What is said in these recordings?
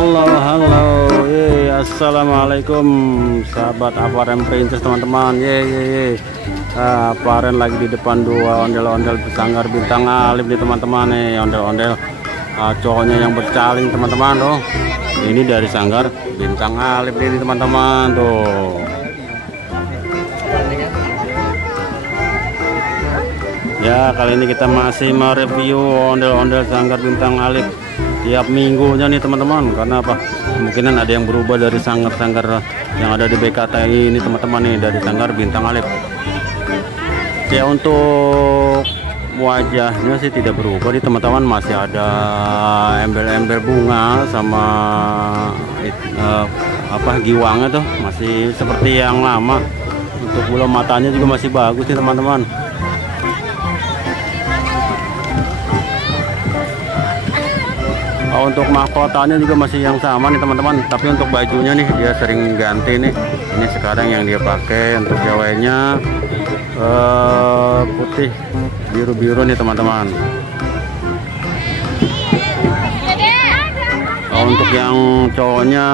Halo, assalamualaikum sahabat Aparen Princess teman-teman. Aparen lagi di depan dua ondel-ondel Sanggar Bintang Alif nih teman-teman nih, ondel-ondel cowoknya yang bercaling teman-teman tuh. Ini dari Sanggar Bintang Alif nih teman-teman tuh. Ya, kali ini kita masih mereview ondel-ondel Sanggar Bintang Alif tiap minggunya nih teman-teman. Karena apa? Kemungkinan ada yang berubah dari sanggar-sanggar yang ada di BKTI ini teman-teman nih, dari Sanggar Bintang Alif. Ya, untuk wajahnya sih tidak berubah nih teman-teman, masih ada embel-embel bunga sama giwangnya tuh masih seperti yang lama. Untuk bola matanya juga masih bagus nih teman-teman. Untuk mahkotanya juga masih yang sama nih teman-teman, tapi untuk bajunya nih dia sering ganti nih. Ini sekarang yang dia pakai untuk ceweknya putih biru-biru nih teman-teman. Untuk yang cowoknya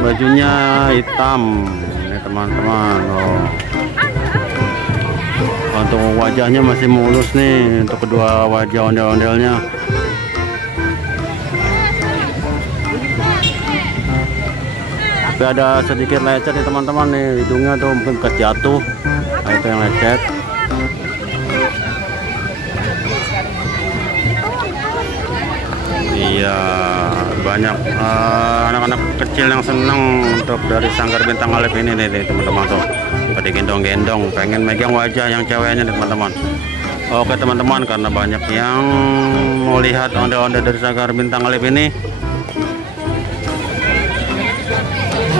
bajunya hitam ini teman-teman. Untuk wajahnya masih mulus nih untuk kedua wajah ondel-ondelnya. Tapi ada sedikit lecet nih teman-teman nih, hidungnya tuh mungkin bekas jatuh. Nah, itu yang lecet. Iya, banyak anak-anak kecil yang senang untuk dari Sanggar Bintang Alif ini nih teman-teman tuh. Pada gendong-gendong, pengen megang wajah yang ceweknya nih teman-teman. Oke teman-teman, karena banyak yang mau lihat ondel-ondel dari Sanggar Bintang Alif ini.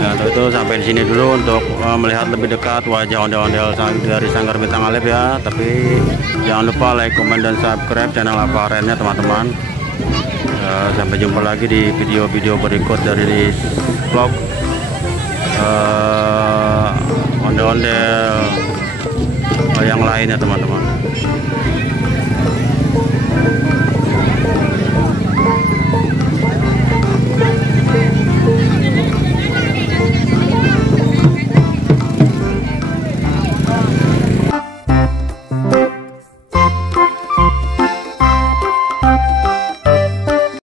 Nah, itu sampai di sini dulu untuk melihat lebih dekat wajah ondel-ondel dari Sanggar Bintang Alif ya. Tapi jangan lupa like, komen, dan subscribe channel Aparennya teman-teman. Sampai jumpa lagi di video-video berikut dari vlog ondel-ondel yang lainnya teman-teman.